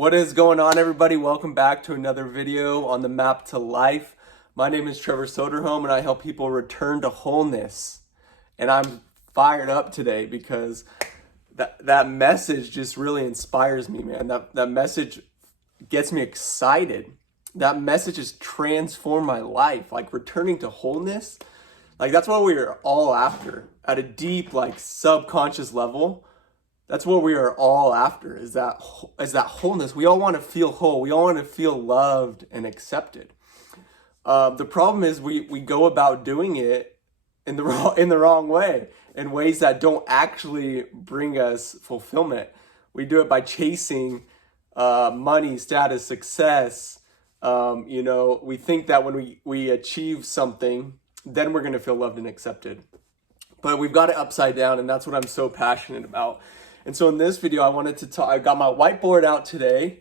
What is going on, everybody? Welcome back to another video on the map to life. My name is Trevor Soderholm and I help people return to wholeness. And I'm fired up today because that message just really inspires me, man. That message gets me excited. That message has transformed my life. Like returning to wholeness, like that's what we are all after at a deep, like subconscious level. That's what we are all after, is that wholeness. We all want to feel whole. We all want to feel loved and accepted. The problem is we go about doing it in the wrong way, in ways that don't actually bring us fulfillment. We do it by chasing money, status, success. We think that when we achieve something, then we're going to feel loved and accepted. But we've got it upside down, and that's what I'm so passionate about. And so in this video, I got my whiteboard out today,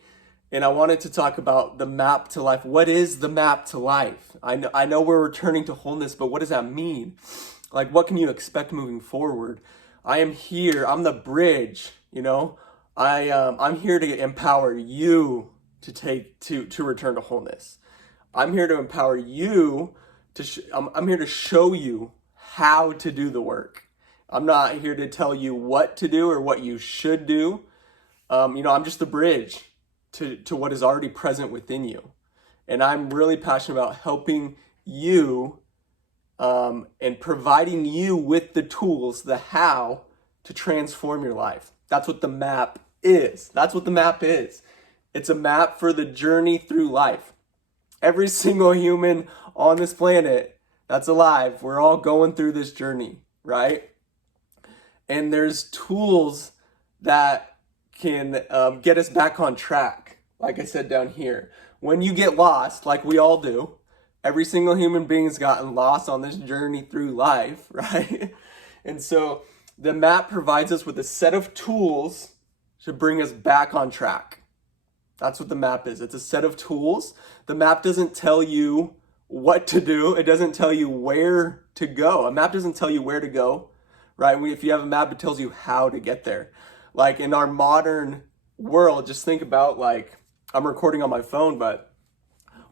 and I wanted to talk about the map to life. What is the map to life? I know we're returning to wholeness, but what does that mean? Like, what can you expect moving forward? I am here. I'm the bridge, I'm here to empower you to return to wholeness. I'm here to empower you I'm here to show you how to do the work. I'm not here to tell you what to do or what you should do. I'm just the bridge to what is already present within you. And I'm really passionate about helping you and providing you with the tools, the how to transform your life. That's what the map is. That's what the map is. It's a map for the journey through life. Every single human on this planet that's alive, we're all going through this journey, right? And there's tools that can get us back on track. Like I said down here, when you get lost, like we all do, every single human being has gotten lost on this journey through life, right? And so the map provides us with a set of tools to bring us back on track. That's what the map is. It's a set of tools. The map doesn't tell you what to do. It doesn't tell you where to go. A map doesn't tell you where to go. Right? If you have a map, it tells you how to get there. Like in our modern world, just think about, like, I'm recording on my phone, but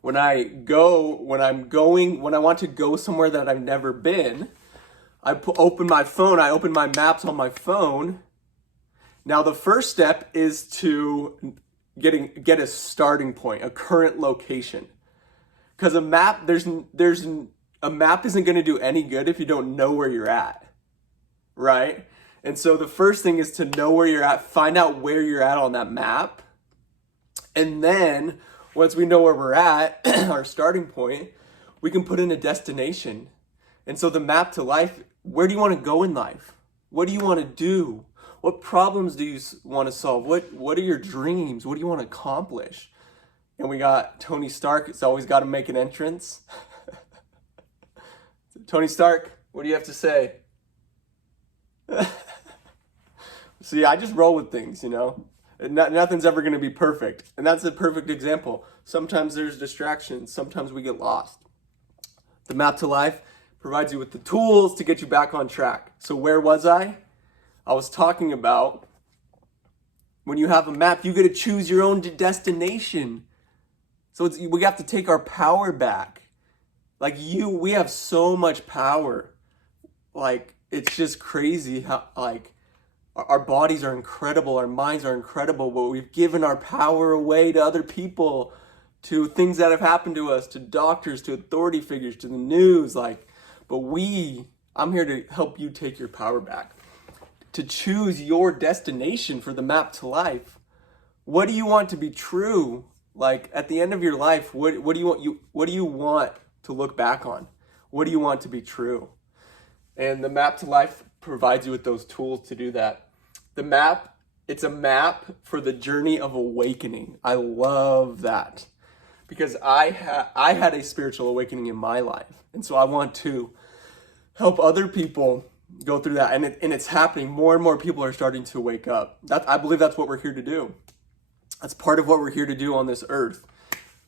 when I want to go somewhere that I've never been, I open my phone, I open my maps on my phone. Now the first step is to get a starting point, a current location. Because a map, a map isn't going to do any good if you don't know where you're at. Right? And so the first thing is to know where you're at, find out where you're at on that map. And then once we know where we're at, our starting point, we can put in a destination. And so the map to life, where do you want to go in life? What do you want to do? What problems do you want to solve? What are your dreams? What do you want to accomplish? And we got Tony Stark. It's always got to make an entrance. Tony Stark, what do you have to say? See, I just roll with things, Nothing's ever going to be perfect. And that's a perfect example. Sometimes there's distractions. Sometimes we get lost. The map to life provides you with the tools to get you back on track. So where was I? I was talking about when you have a map, you get to choose your own destination. So we have to take our power back. We have so much power. It's just crazy how, our bodies are incredible, our minds are incredible, but we've given our power away to other people, to things that have happened to us, to doctors, to authority figures, to the news. I'm here to help you take your power back, to choose your destination for the map to life. What do you want to be true? At the end of your life, what do you want to look back on? What do you want to be true? And the map to life provides you with those tools to do that. It's a map for the journey of awakening. I love that because I had a spiritual awakening in my life. And so I want to help other people go through that. And it's happening. More and more people are starting to wake up. I believe that's what we're here to do. That's part of what we're here to do on this earth,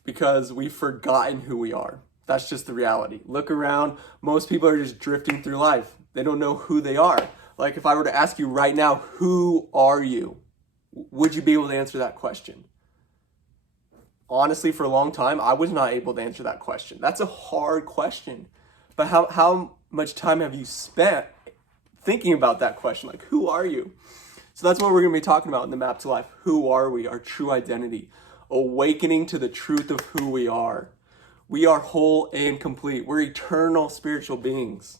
because we've forgotten who we are. That's just the reality. Look around. Most people are just drifting through life. They don't know who they are. If I were to ask you right now, who are you? Would you be able to answer that question? honestly, for a long time, I was not able to answer that question. That's a hard question. But how much time have you spent thinking about that question? Like, who are you? So that's what we're going to be talking about in the Map to Life. Who are we? Our true identity. Awakening to the truth of who we are. We are whole and complete. We're eternal spiritual beings.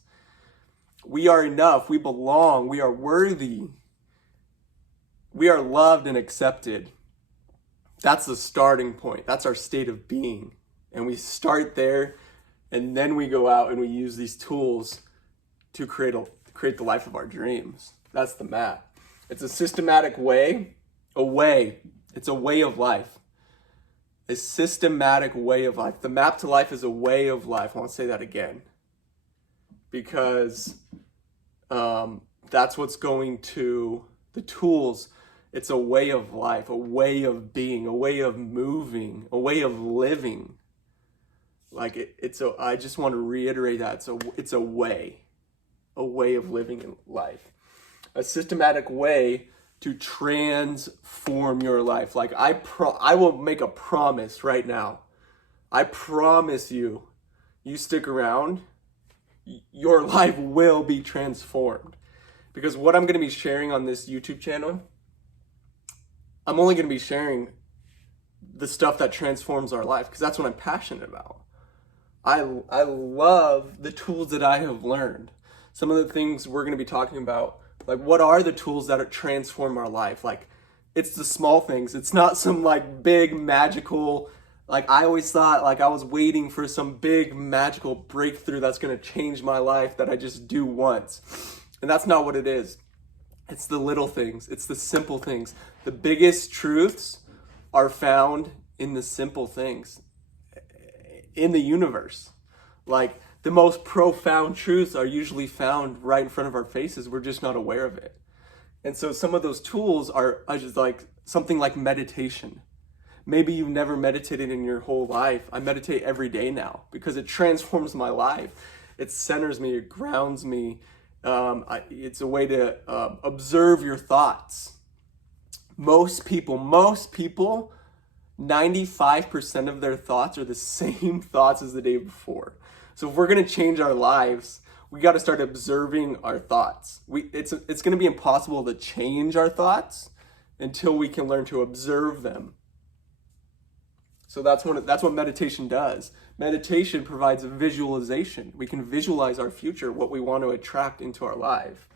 We are enough. We belong. We are worthy. We are loved and accepted. That's the starting point. That's our state of being. And we start there, and then we go out and we use these tools to create the life of our dreams. That's the map. It's a systematic way. It's a way of life. A systematic way of life. The map to life is a way of life. I want to say that again. Because that's what's going to, the tools, it's a way of life, a way of being, a way of moving, a way of living. Like I just want to reiterate that. It's a way of living in life. A systematic way to transform your life. Like I will make a promise right now. I promise you, you stick around, your life will be transformed. Because what I'm going to be sharing on this YouTube channel, I'm only going to be sharing the stuff that transforms our life, because that's what I'm passionate about. I love the tools that I have learned. Some of the things we're going to be talking about, like what are the tools that transform our life? Like it's the small things. It's not some like big magical, like I always thought like I was waiting for some big magical breakthrough that's going to change my life that I just do once. And that's not what it is. It's the little things. It's the simple things. The biggest truths are found in the simple things in the universe. Like the most profound truths are usually found right in front of our faces. We're just not aware of it. And so some of those tools are just like something like meditation. Maybe you've never meditated in your whole life. I meditate every day now because it transforms my life. It centers me, it grounds me. It's a way to observe your thoughts. Most people, 95% of their thoughts are the same thoughts as the day before. So if we're going to change our lives, we got to start observing our thoughts. It's going to be impossible to change our thoughts until we can learn to observe them. So that's what meditation does. Meditation provides a visualization. We can visualize our future, what we want to attract into our life.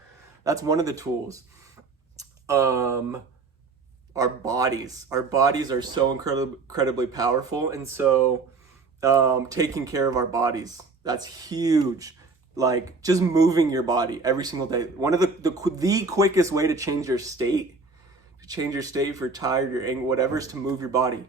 That's one of the tools. Our bodies are so incredibly powerful, and so taking care of our bodies, that's huge. Like just moving your body every single day. One of the quickest way to change your state, if you're tired, you're angry, whatever, is to move your body.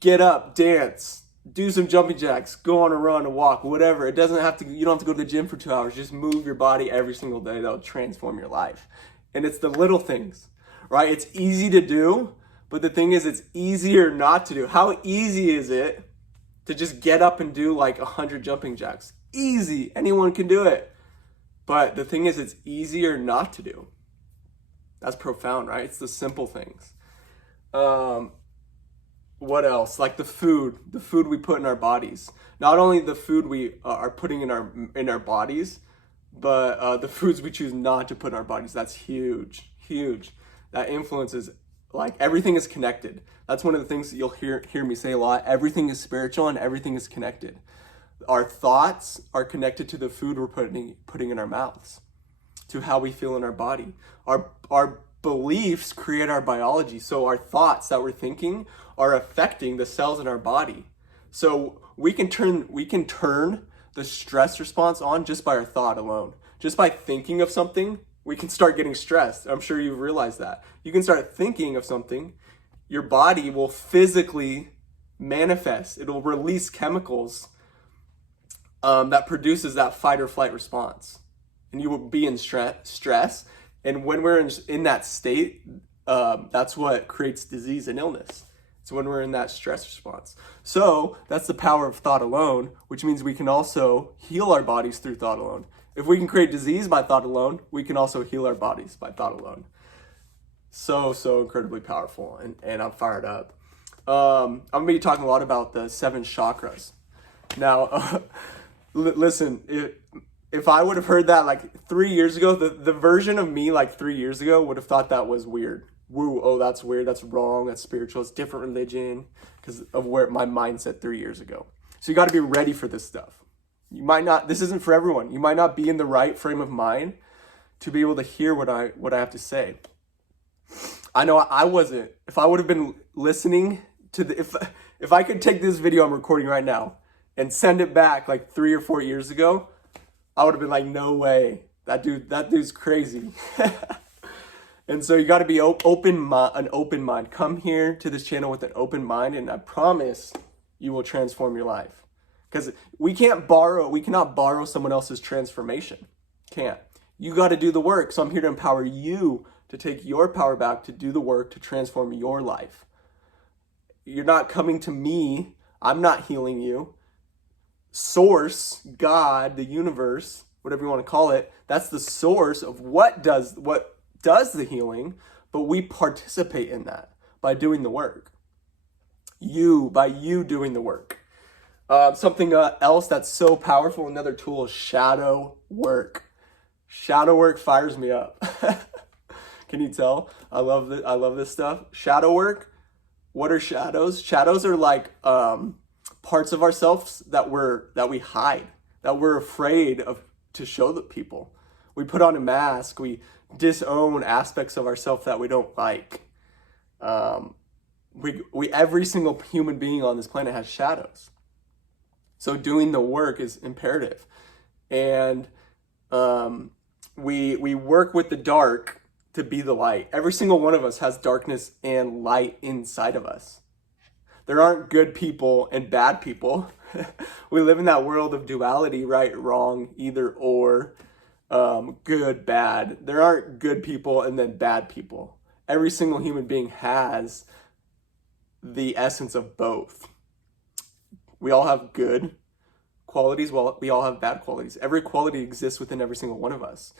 Get up, dance, do some jumping jacks, go on a run, a walk, whatever. You don't have to go to the gym for 2 hours. Just move your body every single day. That'll transform your life. And it's the little things, right? It's easy to do, but the thing is, it's easier not to do. How easy is it to just get up and do like 100 jumping jacks? Easy. Anyone can do it. But the thing is, it's easier not to do. That's profound, right? It's the simple things. What else? Like the food we put in our bodies. Not only the food we are putting in our bodies, but the foods we choose not to put in our bodies. That's huge. That influences, like everything is connected. That's one of the things that you'll hear me say a lot. Everything is spiritual and everything is connected. Our thoughts are connected to the food we're putting in our mouths, to how we feel in our body. Our beliefs create our biology. So our thoughts that we're thinking are affecting the cells in our body. So we can turn the stress response on just by our thought alone. Just by thinking of something, we can start getting stressed. I'm sure you've realized that. You can start thinking of something, your body will physically manifest. It'll release chemicals that produces that fight or flight response. And you will be in stress. And when we're in that state, that's what creates disease and illness. It's when we're in that stress response. So that's the power of thought alone, which means we can also heal our bodies through thought alone. If we can create disease by thought alone, we can also heal our bodies by thought alone. So incredibly powerful, and I'm fired up. I'm going to be talking a lot about the 7 chakras. Now, listen, if I would have heard that like 3 years ago, the version of me like 3 years ago would have thought that was weird. Woo, oh, that's weird, that's wrong, that's spiritual, it's different religion, because of where my mindset 3 years ago. So you got to be ready for this stuff. You might not, this isn't for everyone. You might not be in the right frame of mind to be able to hear what I have to say. I know I wasn't. If I would have been listening to if I could take this video I'm recording right now and send it back like 3 or 4 years ago, I would have been like, no way. That dude's crazy. And so you got to be an open mind. Come here to this channel with an open mind, and I promise you will transform your life. Because we cannot borrow someone else's transformation. Can't. You got to do the work. So I'm here to empower you to take your power back, to do the work, to transform your life. You're not coming to me. I'm not healing you. Source, God, the universe, whatever you want to call it, that's the source of what does the healing, but we participate in that by doing the work. By you doing the work. Something else that's so powerful, another tool, is shadow work. Shadow work fires me up. Can you tell? I love this stuff. Shadow work. What are shadows? Shadows are like parts of ourselves that we hide, that we're afraid of to show the people. We put on a mask. We disown aspects of ourselves that we don't like. Every single human being on this planet has shadows. So doing the work is imperative. And we work with the dark to be the light. Every single one of us has darkness and light inside of us. There aren't good people and bad people. We live in that world of duality, right, wrong, either or, good, bad. There aren't good people and then bad people. Every single human being has the essence of both. We all have good qualities, well, we all have bad qualities. Every quality exists within every single one of us.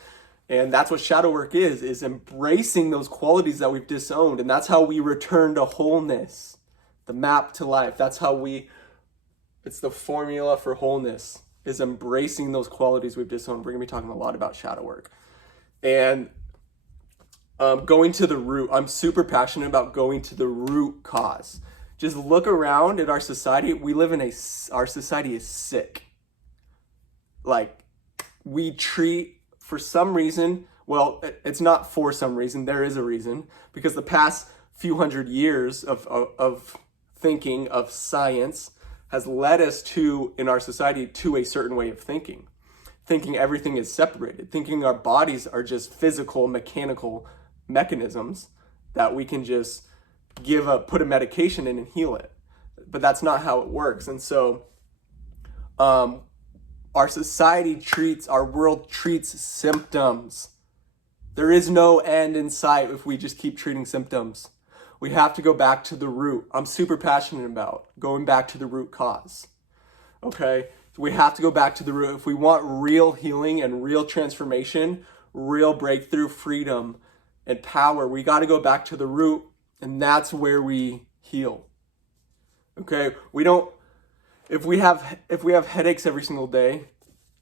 And that's what shadow work is embracing those qualities that we've disowned. And that's how we return to wholeness, the map to life. It's the formula for wholeness, is embracing those qualities we've disowned. We're going to be talking a lot about shadow work. And going to the root. I'm super passionate about going to the root cause. Just look around at our society. Our society is sick. Like, we treat, for some reason, well, it's not for some reason, there is a reason, because the past few hundred years of thinking, of science, has led us in our society, to a certain way of thinking. Thinking everything is separated, thinking our bodies are just physical, mechanical mechanisms that we can just put a medication in and heal it. But that's not how it works. And so our world treats symptoms. There is no end in sight if we just keep treating symptoms. We have to go back to the root. I'm super passionate about going back to the root cause. Okay? We have to go back to the root. If we want real healing and real transformation, real breakthrough, freedom, and power, we got to go back to the root, and that's where we heal. Okay? If we have headaches every single day,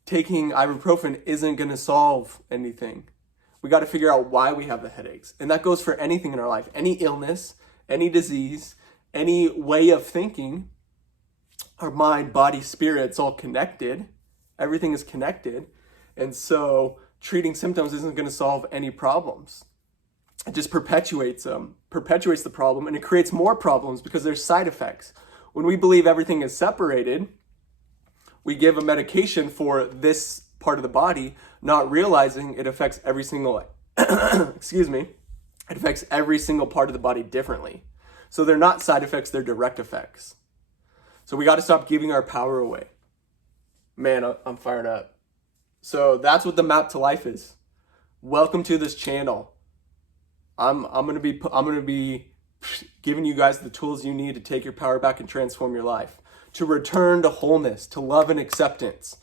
taking ibuprofen isn't going to solve anything. We got to figure out why we have the headaches. And that goes for anything in our life. Any illness, any disease, any way of thinking. Our mind, body, spirit, it's all connected. Everything is connected. And so treating symptoms isn't going to solve any problems. It just perpetuates the problem, and it creates more problems because there's side effects. When we believe everything is separated, we give a medication for this part of the body, not realizing it affects every single, it affects every single part of the body differently. So they're not side effects, they're direct effects. So we got to stop giving our power away. Man, I'm fired up. So that's what the map to life is. Welcome to this channel. I'm gonna be giving you guys the tools you need to take your power back and transform your life, to return to wholeness, to love and acceptance,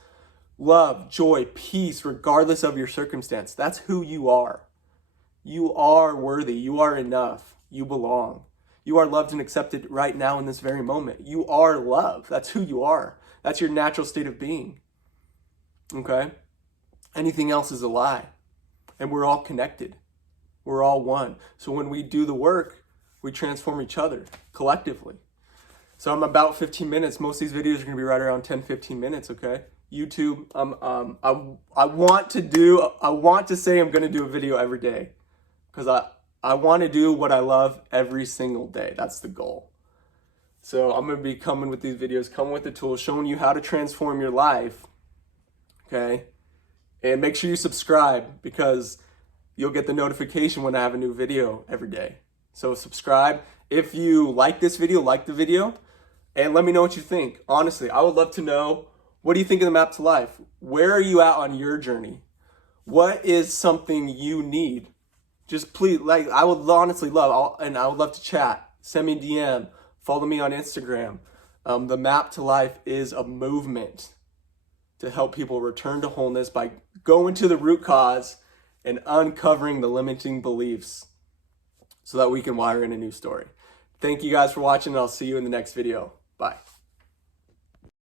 love, joy, peace, regardless of your circumstance. That's who you are. You are worthy. You are enough. You belong. You are loved and accepted right now in this very moment. You are love. That's who you are. That's your natural state of being. Okay? Anything else is a lie. And we're all connected. We're all one. So when we do the work, we transform each other collectively. So I'm about 15 minutes. Most of these videos are going to be right around 10, 15 minutes, okay? YouTube, I want to say I'm going to do a video every day because I want to do what I love every single day. That's the goal. So I'm going to be coming with these videos, coming with the tools, showing you how to transform your life, okay? And make sure you subscribe because you'll get the notification when I have a new video every day. So subscribe. If you like this video, like the video, and let me know what you think. Honestly, I would love to know, what do you think of the Map to Life? Where are you at on your journey? What is something you need? Just please, like, I would honestly love, and I would love to chat. Send me a DM. Follow me on Instagram. The Map to Life is a movement to help people return to wholeness by going to the root cause and uncovering the limiting beliefs so that we can wire in a new story. Thank you guys for watching, and I'll see you in the next video. Bye.